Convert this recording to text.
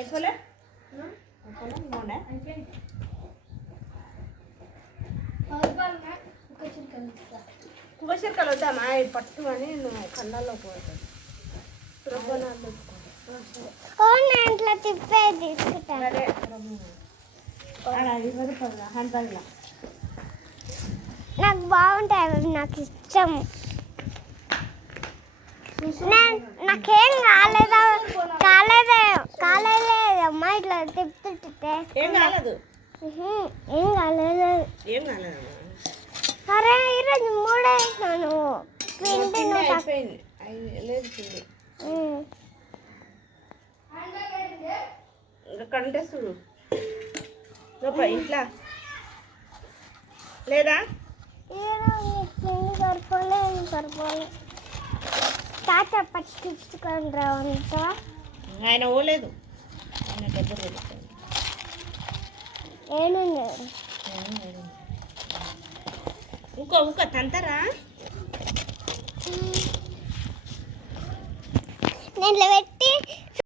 ఎక్కువలే నూనె కుబశీరకాయలు వద్దామా పట్టు అని నువ్వు కళ్ళల్లో పోతుంది ఇంట్లో తిప్పే తీసుకుంటాను. నాకు బాగుంటాయి, నాకు ఇష్టం. నాకేం కాలేదమ్మా, ఇట్లా తిప్పుతుంటే ఏం కాలేదు. ఏం కాలేదు. అరే ఈరోజు 3 వేసాను. కంటేస్తుడు ఇంట్లో లేదా సరిపోలే తాత పట్టించుకొని రావంతా. ఆయన ఓలేదు, ఆయన దగ్గర ఏనుంది ఇంకో తంతరా నేను